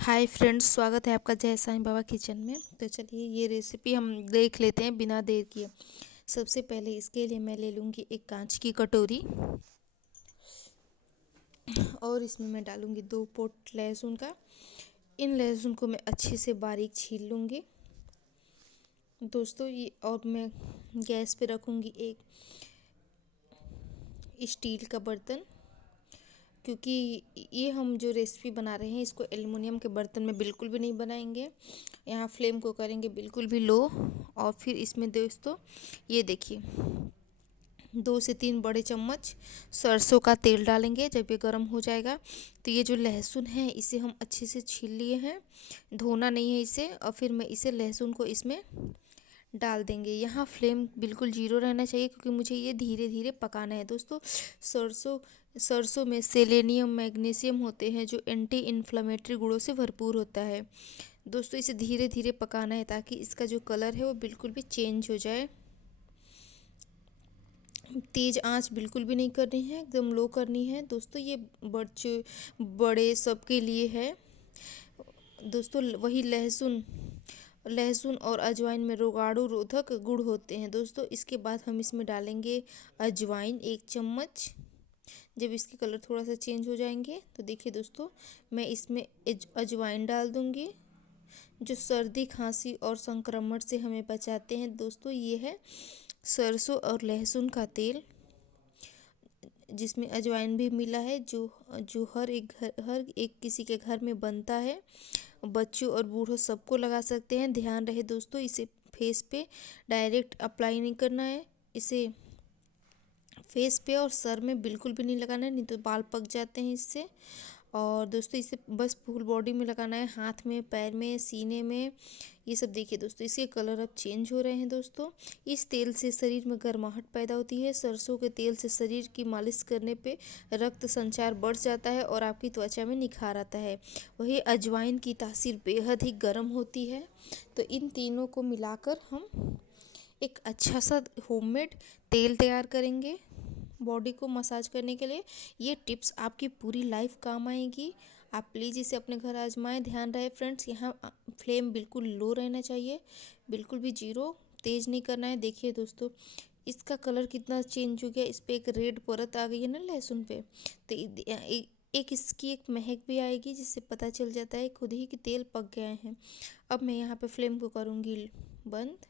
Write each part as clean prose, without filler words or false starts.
Hi friends, स्वागत है आपका जय साईं बाबा किचन में। तो चलिए ये रेसिपी हम देख लेते हैं बिना देर किए। सबसे पहले इसके लिए मैं ले लूँगी एक कांच की कटोरी और इसमें मैं डालूँगी 2 पोट लहसुन का। इन लहसुन को मैं अच्छे से बारीक छील लूँगी दोस्तों। ये और मैं गैस पे रखूँगी एक स्टील का बर्तन, क्योंकि ये हम जो रेसिपी बना रहे हैं इसको एल्युमिनियम के बर्तन में बिल्कुल भी नहीं बनाएंगे। यहाँ फ्लेम को करेंगे बिल्कुल भी लो। और फिर इसमें दोस्तों ये देखिए 2 से 3 बड़े चम्मच सरसों का तेल डालेंगे। जब ये गर्म हो जाएगा तो ये जो लहसुन है इसे हम अच्छे से छील लिए हैं, धोना नहीं है इसे। और फिर मैं इसे लहसुन को इसमें डाल देंगे। यहाँ फ्लेम बिल्कुल जीरो रहना चाहिए, क्योंकि मुझे ये धीरे धीरे पकाना है दोस्तों। सरसों सरसों में सेलेनियम मैग्नीशियम होते हैं, जो एंटी इन्फ्लेमेटरी गुणों से भरपूर होता है दोस्तों। इसे धीरे धीरे पकाना है ताकि इसका जो कलर है वो बिल्कुल भी चेंज हो जाए। तेज़ आंच बिल्कुल भी नहीं करनी है, एकदम लो करनी है दोस्तों। ये बच्चे बड़े सबके लिए है दोस्तों। वही लहसुन लहसुन और अजवाइन में रोगाणु रोधक गुण होते हैं दोस्तों। इसके बाद हम इसमें डालेंगे अजवाइन 1 चम्मच। जब इसके कलर थोड़ा सा चेंज हो जाएंगे तो देखिए दोस्तों, मैं इसमें अजवाइन डाल दूंगी, जो सर्दी खांसी और संक्रमण से हमें बचाते हैं दोस्तों। ये है सरसों और लहसुन का तेल, जिसमें अजवाइन भी मिला है, जो जो हर एक किसी के घर में बनता है। बच्चों और बूढ़ों सबको लगा सकते हैं। ध्यान रहे दोस्तों, इसे फेस पे डायरेक्ट अप्लाई नहीं करना है। इसे फेस पे और सर में बिल्कुल भी नहीं लगाना है, नहीं तो बाल पक जाते हैं इससे। और दोस्तों इसे बस फुल बॉडी में लगाना है, हाथ में, पैर में, सीने में। ये सब देखिए दोस्तों, इसके कलर अब चेंज हो रहे हैं दोस्तों। इस तेल से शरीर में गर्माहट पैदा होती है। सरसों के तेल से शरीर की मालिश करने पे रक्त संचार बढ़ जाता है और आपकी त्वचा में निखार आता है। वही अजवाइन की तासीर बेहद ही गर्म होती है। तो इन तीनों को मिलाकर हम एक अच्छा सा होममेड तेल तैयार करेंगे बॉडी को मसाज करने के लिए। ये टिप्स आपकी पूरी लाइफ काम आएगी। आप प्लीज़ इसे अपने घर आजमाएं। ध्यान रहे फ्रेंड्स, यहाँ फ्लेम बिल्कुल लो रहना चाहिए, बिल्कुल भी जीरो, तेज़ नहीं करना है। देखिए दोस्तों, इसका कलर कितना चेंज हो गया। इस पर एक रेड परत आ गई है ना लहसुन पे, तो एक इसकी एक महक भी आएगी, जिससे पता चल जाता है खुद ही कि तेल पक गए हैं। अब मैं यहाँ पे फ्लेम को करूँगी बंद।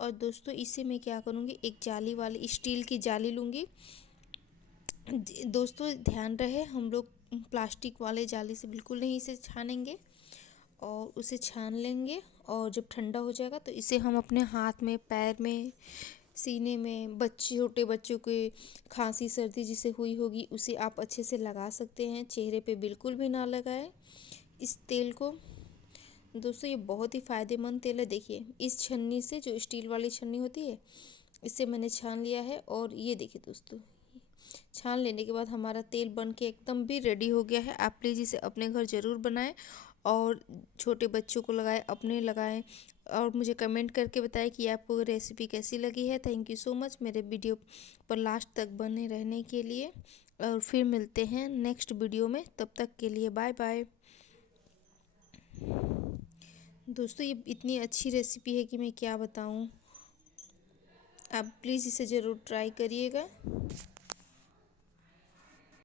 और दोस्तों इसे मैं क्या करूँगी, एक जाली वाली स्टील की जाली लूँगी। दोस्तों ध्यान रहे, हम लोग प्लास्टिक वाले जाली से बिल्कुल नहीं इसे छानेंगे, और उसे छान लेंगे। और जब ठंडा हो जाएगा तो इसे हम अपने हाथ में, पैर में, सीने में, छोटे बच्चों के खांसी सर्दी जिसे हुई होगी उसे आप अच्छे से लगा सकते हैं। चेहरे पे बिल्कुल भी ना लगाएं इस तेल को दोस्तों। ये बहुत ही फ़ायदेमंद तेल है। देखिए इस छन्नी से, जो स्टील वाली छन्नी होती है, इससे मैंने छान लिया है। और ये देखिए दोस्तों, छान लेने के बाद हमारा तेल बन के एकदम भी रेडी हो गया है। आप प्लीज़ इसे अपने घर ज़रूर बनाएं और छोटे बच्चों को लगाएं, अपने लगाएं। और मुझे कमेंट करके बताएं कि आपको रेसिपी कैसी लगी है। थैंक यू सो मच मेरे वीडियो पर लास्ट तक बने रहने के लिए। और फिर मिलते हैं नेक्स्ट वीडियो में, तब तक के लिए बाय बाय। दोस्तों ये इतनी अच्छी रेसिपी है कि मैं क्या बताऊं। आप प्लीज़ इसे ज़रूर ट्राई करिएगा।